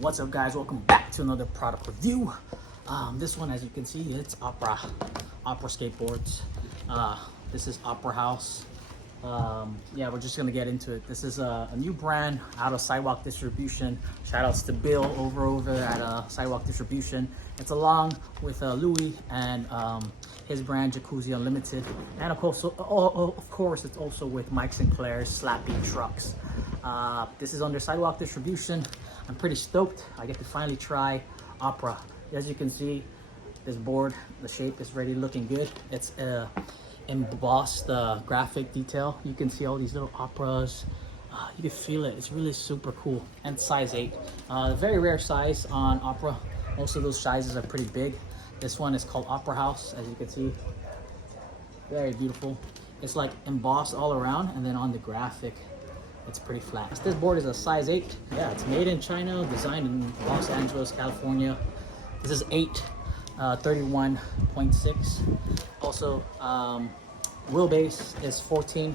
What's up, guys? Welcome back to another product review. This one, as you can see, it's Opera Skateboards. This is Opera House. Yeah, we're just gonna get into it. This is a new brand out of Sidewalk Distribution. Shout outs to Bill over at Sidewalk Distribution. It's along with Louis and his brand Jacuzzi Unlimited, and of course it's also with Mike Sinclair's Slappy trucks. This is under Sidewalk Distribution. I'm pretty stoked. I get to finally try Opera. As you can see, this board, the shape is already looking good. It's embossed graphic detail. You can see all these little operas. You can feel it. It's really super cool. And size 8. Very rare size on Opera. Most of those sizes are pretty big. This one is called Opera House, as you can see. Very beautiful. It's like embossed all around, and then on the graphic, it's pretty flat. This board is a size 8. Yeah, it's made in China, designed in Los Angeles, California. This is 8, 31.6. Also, wheelbase is 14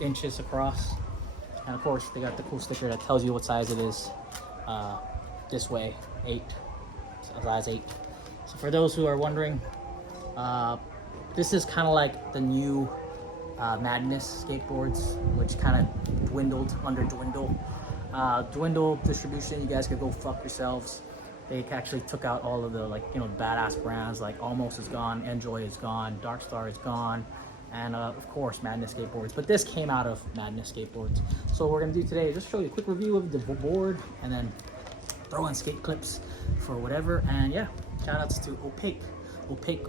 inches across. And of course, they got the cool sticker that tells you what size it is. This way, 8, size 8. So for those who are wondering, this is kind of like the new Madness skateboards, which kind of dwindled under Dwindle distribution. You guys could go fuck yourselves. They actually took out all of the badass brands, like Almost is gone, Enjoy is gone, Dark Star is gone, and of course Madness skateboards. But this came out of Madness skateboards. So what we're gonna do today is just show you a quick review of the board, and then throw in skate clips for whatever. And yeah, shout outs to Opaque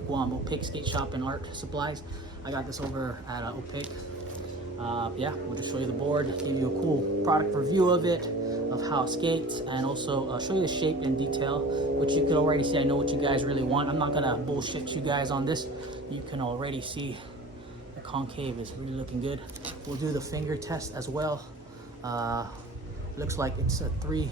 Guam, Opaque Skate Shop and Art Supplies. I got this over at Opaque. Yeah, we'll just show you the board, give you a cool product review of it, of how it skates, and also show you the shape in detail, which you can already see. I know what you guys really want. I'm not gonna bullshit you guys on this. You can already see the concave is really looking good. We'll do the finger test as well. Looks like it's 3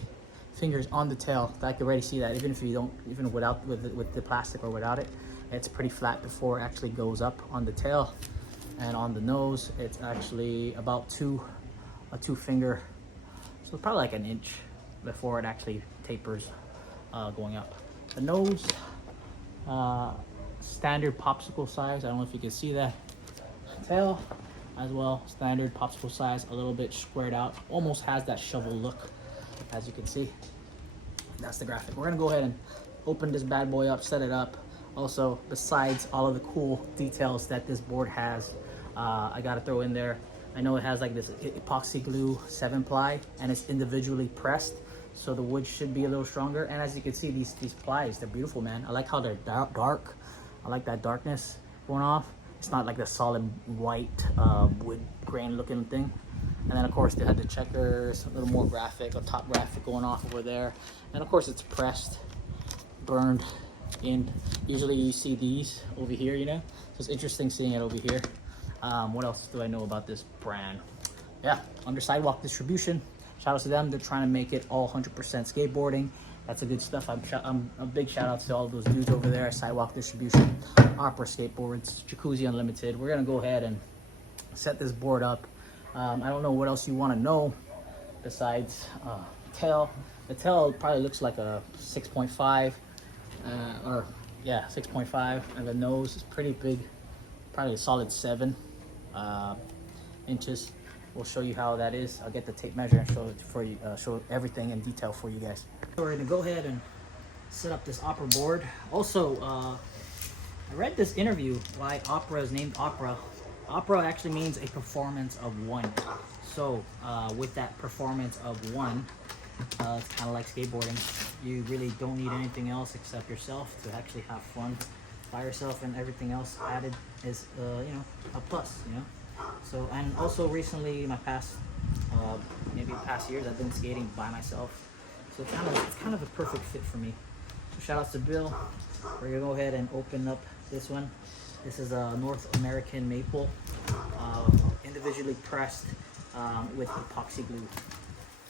fingers on the tail. I can already see that, even if you don't, even without with the plastic or without it, it's pretty flat before it actually goes up on the tail. And on the nose, it's actually about a 2 finger, so probably like an inch before it actually tapers going up. The nose, standard popsicle size. I don't know if you can see that. Tail as well, standard popsicle size, a little bit squared out, almost has that shovel look, as you can see. That's the graphic. We're gonna go ahead and open this bad boy up, set it up. Also, besides all of the cool details that this board has, I gotta throw in there, I know it has like this epoxy glue 7-ply, and it's individually pressed, so the wood should be a little stronger. And as you can see, these plies, they're beautiful, man. I like how they're dark. I like that darkness going off. It's not like the solid white wood grain looking thing. And then of course they had the checkers, a little more graphic, a top graphic going off over there. And of course it's pressed, burned in. Usually you see these over here, you know? So it's interesting seeing it over here. What else do I know about this brand? Yeah, under Sidewalk Distribution. Shout out to them. They're trying to make it all 100% skateboarding. That's a good stuff. I'm a big shout out to all those dudes over there at Sidewalk Distribution, Opera Skateboards, Jacuzzi Unlimited. We're gonna go ahead and set this board up. I don't know what else you want to know besides tail. The tail probably looks like a 6.5, or yeah, 6.5, and the nose is pretty big, probably a solid 7 inches. We'll show you how that is. I'll get the tape measure and show it for you, show everything in detail for you guys. So we're gonna go ahead and set up this Opera board. Also, I read this interview why Opera is named Opera. Opera actually means a performance of 1. So with that performance of 1, it's kind of like skateboarding. You really don't need anything else except yourself to actually have fun by yourself, and everything else added is a plus, you know. So, and also recently, my past maybe past years, I've been skating by myself, so it's kind of a perfect fit for me. So shout out to Bill. We're gonna go ahead and open up this one. This is a North American maple, individually pressed with epoxy glue.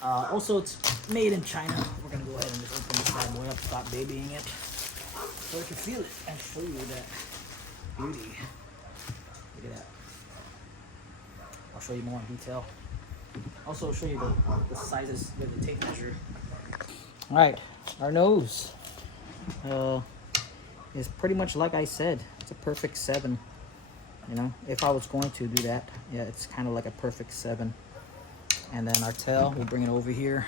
Also, it's made in China. We're gonna go ahead and just open this bad boy up, stop babying it, so you can feel it and show you that beauty. Look at that. I'll show you more in detail. Also show you the sizes with the tape measure. All right, our nose is pretty much like I said. It's a perfect 7. You know, if I was going to do that, yeah, it's kind of like a perfect 7. And then our tail, we'll bring it over here.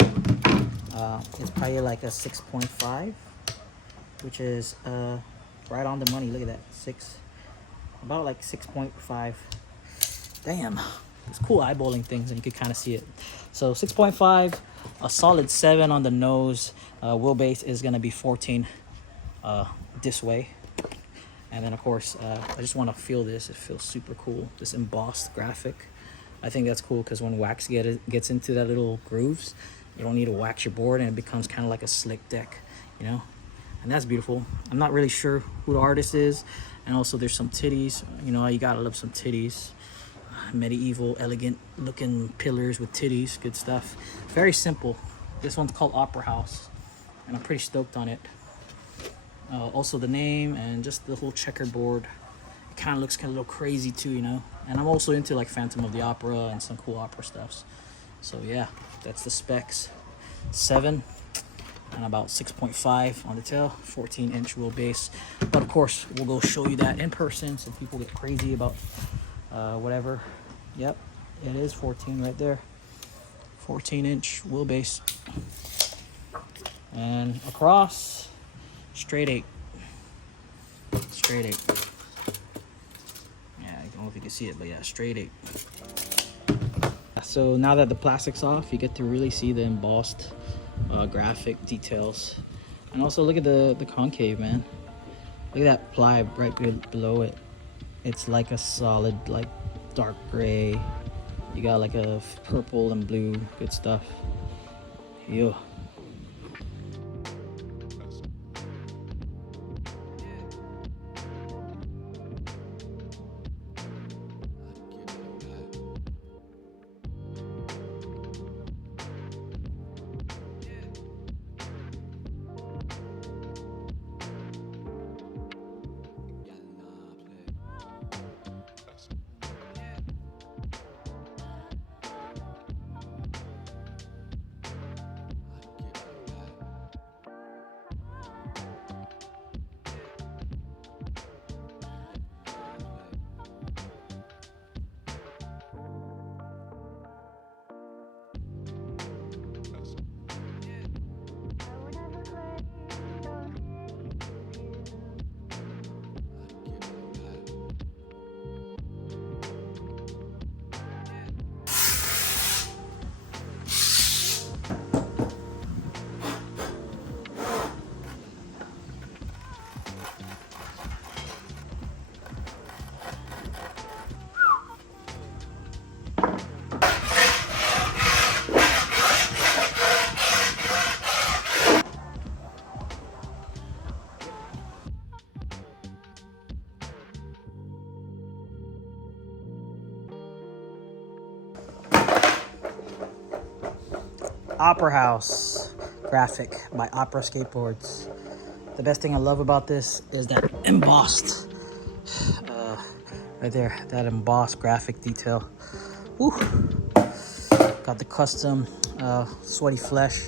It's probably like a 6.5, which is right on the money. Look at that, about like 6.5. Damn, it's cool eyeballing things, and you can kind of see it. So 6.5, a solid 7 on the nose. Wheelbase is gonna be 14 this way. And then of course, I just want to feel this. It feels super cool. This embossed graphic. I think that's cool because when wax gets into that little grooves, you don't need to wax your board, and it becomes kind of like a slick deck, you know? And that's beautiful. I'm not really sure who the artist is. And also there's some titties. You know, you gotta love some titties. Medieval, elegant looking pillars with titties. Good stuff. Very simple. This one's called Opera House, and I'm pretty stoked on it. Also the name and just the whole checkerboard. It kind of looks kind of a little crazy too, you know? And I'm also into like Phantom of the Opera and some cool opera stuffs. So yeah, that's the specs. 7 and about 6.5 on the tail, 14-inch wheelbase. But of course, we'll go show you that in person so people get crazy about whatever. Yep, it is 14 right there. 14-inch wheelbase. And across, straight 8. Straight 8. Yeah, I don't know if you can see it, but yeah, straight 8. So now that the plastic's off, you get to really see the embossed graphic details. And also look at the concave, man. Look at that ply right below it. It's like a solid, like dark gray. You got like a purple and blue, good stuff. Yo. Opera House graphic by Opera Skateboards. The best thing I love about this is that embossed, right there, that embossed graphic detail. Woo. Got the custom sweaty flesh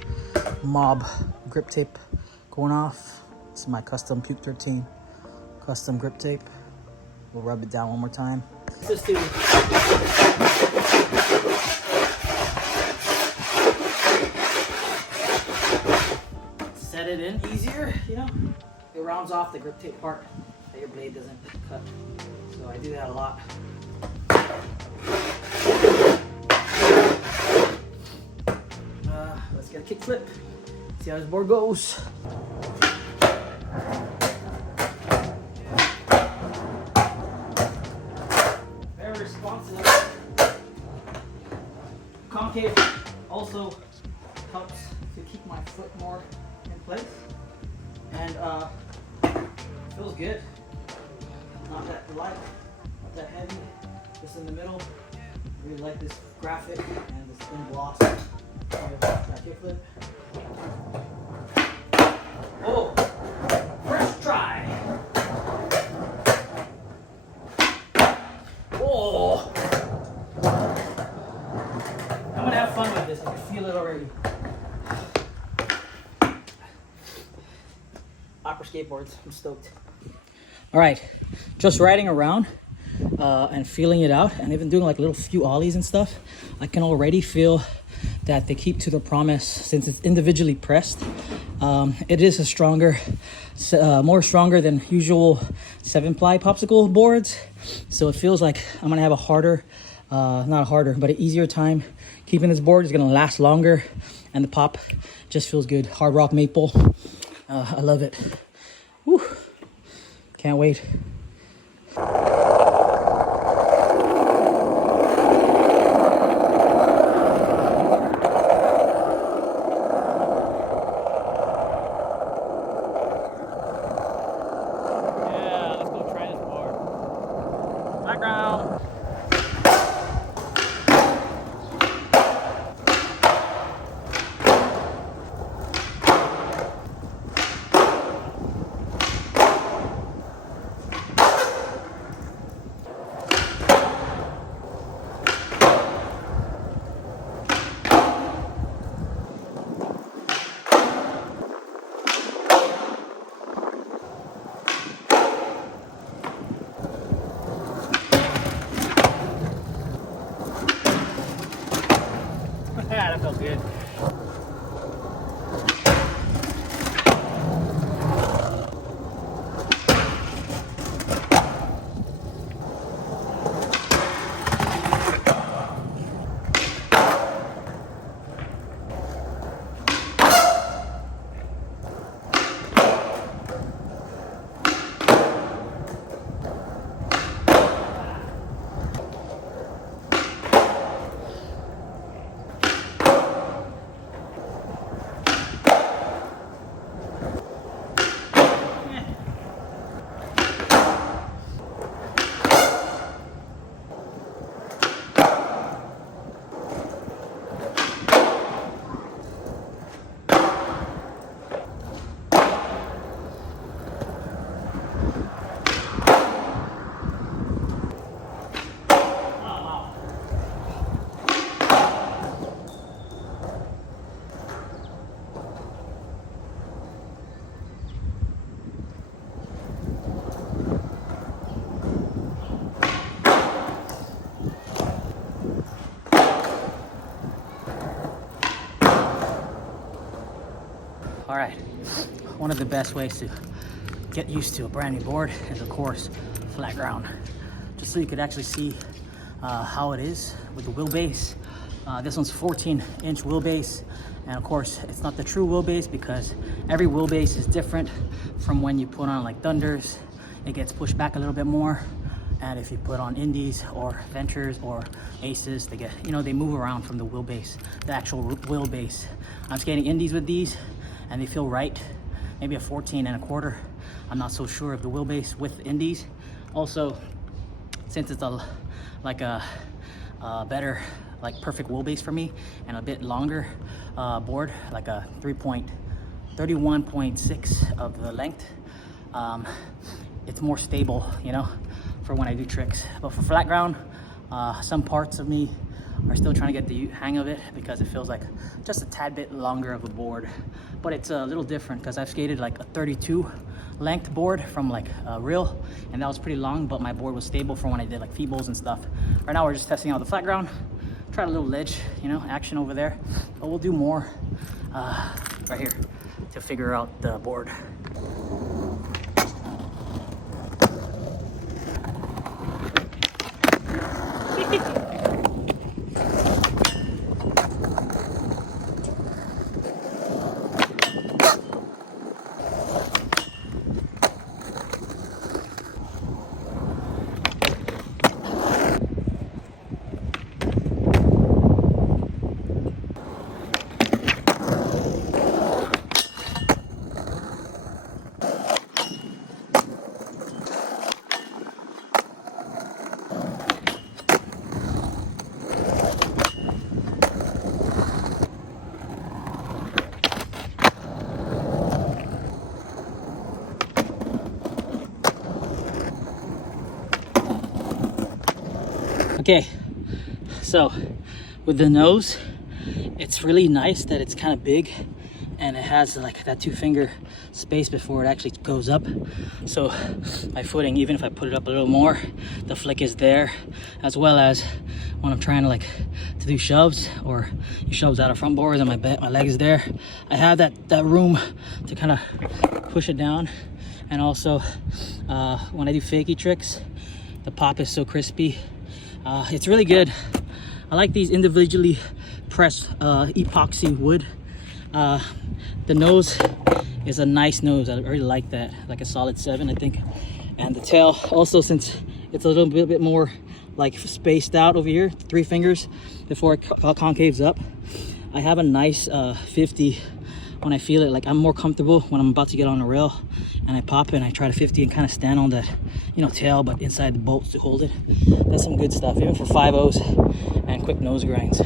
mob grip tape going off. This is my custom Puke 13 custom grip tape. We'll rub it down one more time. Just to set it in easier, you know, it rounds off the grip tape part that your blade doesn't cut. So I do that a lot. Let's get a kick flip. See how this board goes. Very responsive. Concave also helps to keep my foot more in place, and feels good. Not that light, not that heavy. Just in the middle. Really like this graphic and this emboss. Kickflip. Oh, first try. Oh, I'm gonna have fun with this. I can feel it already. skateboards. I'm stoked. All right, just riding around and feeling it out, and even doing like little few ollies and stuff. I can already feel that they keep to the promise since it's individually pressed. It is a stronger, more stronger than usual 7-ply popsicle boards. So it feels like I'm gonna have a harder, not harder, but an easier time keeping this board. Is gonna last longer, and the pop just feels good. Hard rock maple, I love it. Woo. Can't wait. Yeah, that felt good. All right, one of the best ways to get used to a brand new board is, of course, flat ground. Just so you could actually see how it is with the wheelbase. This one's 14-inch wheelbase, and of course, it's not the true wheelbase because every wheelbase is different from when you put on like Thunders. It gets pushed back a little bit more, and if you put on Indies or Ventures or Aces, they get, you know, they move around from the wheelbase, the actual wheelbase. I'm skating Indies with these, and they feel right. Maybe a 14.25. I'm not so sure of the wheelbase with Indies. Also, since it's a better, like perfect wheelbase for me and a bit longer board, like a 31.6 of the length, it's more stable, you know, for when I do tricks. But for flat ground, some parts of me are still trying to get the hang of it because it feels like just a tad bit longer of a board. But it's a little different because I've skated like a 32 length board from like real, and that was pretty long, but my board was stable for when I did like feebles and stuff. Right now we're just testing out the flat ground. Tried a little ledge, you know, action over there, but we'll do more right here to figure out the board. Okay, so with the nose, it's really nice that it's kind of big and it has like that 2-finger space before it actually goes up. So my footing, even if I put it up a little more, the flick is there, as well as when I'm trying to do shoves or shoves out of front boards and my leg is there, I have that room to kind of push it down. And also when I do fakie tricks, the pop is so crispy. It's really good. I like these individually pressed epoxy wood. The nose is a nice nose. I really like that, like a solid 7, I think. And the tail also, since it's a little bit more like spaced out over here, 3 fingers before it concaves up, I have a nice 50 when I feel it. Like I'm more comfortable when I'm about to get on the rail and I pop it and I try to 50 and kind of stand on the tail, but inside the bolts to hold it. That's some good stuff, even for 5.0s and quick nose grinds.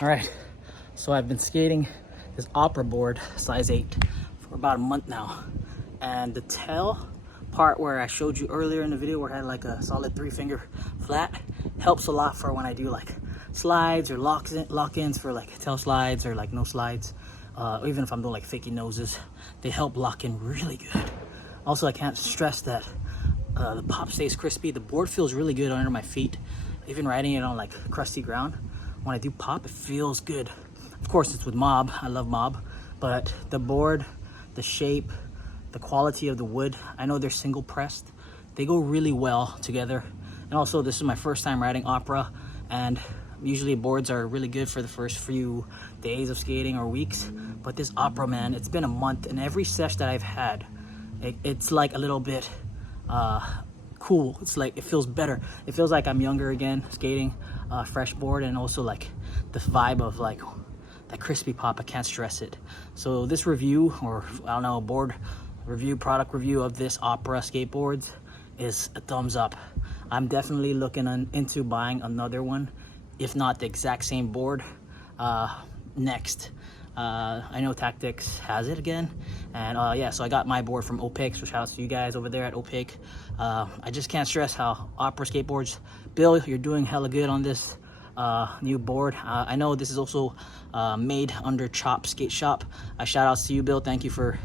All right, so I've been skating this opera board, size 8, for about a month now. And the tail part where I showed you earlier in the video where I had like a solid 3-finger flat helps a lot for when I do like slides or lock-ins for like tail slides or like no slides. Even if I'm doing like fakie noses, they help lock in really good. Also, I can't stress that the pop stays crispy. The board feels really good under my feet. Even riding it on like crusty ground, when I do pop, it feels good. Of course, it's with mob. I love mob, but the board, the shape, the quality of the wood, I know they're single pressed. They go really well together. And also, this is my first time riding opera, and usually boards are really good for the first few days of skating or weeks. But this opera, man, it's been a month, and every sesh that I've had, it's like a little bit cool. It's like, it feels better. It feels like I'm younger again, skating fresh board, and also like the vibe of like that crispy pop. I can't stress it. So this review, or I don't know, board review, product review of this Opera skateboards is a thumbs up. I'm definitely looking into buying another one, if not the exact same board, next. I know Tactics has it again, and yeah, so I got my board from OPEC, so shout out to you guys over there at OPEC. I just can't stress how Opera skateboards, Bill, you're doing hella good on this new board. I know this is also made under Chop Skate Shop. Shout outs to you, Bill. Thank you for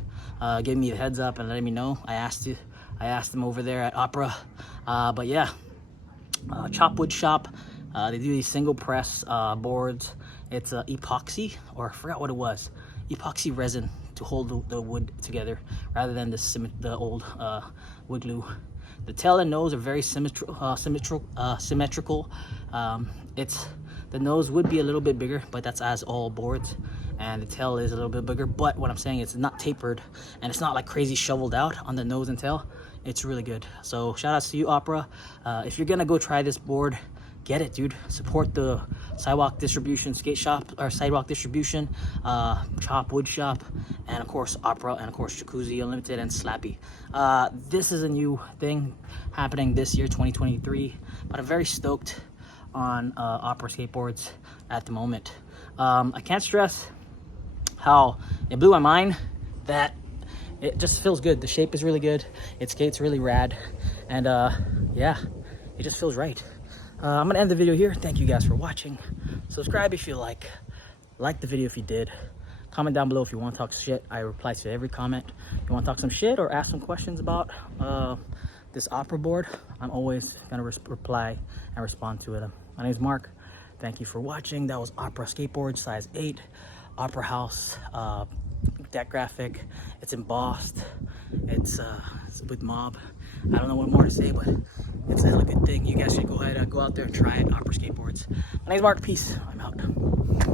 giving me a heads up and letting me know. I asked them over there at Opera, but yeah, Chop Wood Shop. They do these single press boards. It's epoxy, or I forgot what it was, epoxy resin to hold the wood together rather than the old wood glue. The tail and nose are very symmetrical. The nose would be a little bit bigger, but that's as all boards, and the tail is a little bit bigger. But what I'm saying is it's not tapered, and it's not like crazy shoveled out on the nose and tail. It's really good. So shout outs to you, Opera. If you're gonna go try this board, get it, dude. Support the sidewalk distribution skate shop, or sidewalk distribution, chop wood shop, and of course Opera, and of course Jacuzzi Unlimited and Slappy. This is a new thing happening this year, 2023, but I'm very stoked on Opera skateboards at the moment. I can't stress how it blew my mind that it just feels good. The shape is really good, it skates really rad, and yeah, it just feels right. I'm gonna end the video here. Thank you guys for watching. Subscribe if you like the video if you did. Comment down below if you want to talk shit. I reply to every comment. If you want to talk some shit or ask some questions about this Opera board, I'm always gonna reply and respond to it. My name is Mark. Thank you for watching. That was Opera Skateboard size 8, Opera House, deck graphic. It's embossed. It's with mob. I don't know what more to say, but it's a hella good thing. You guys should go ahead and go out there and try it. Opera Skateboards. My name is Mark. Peace. I'm out.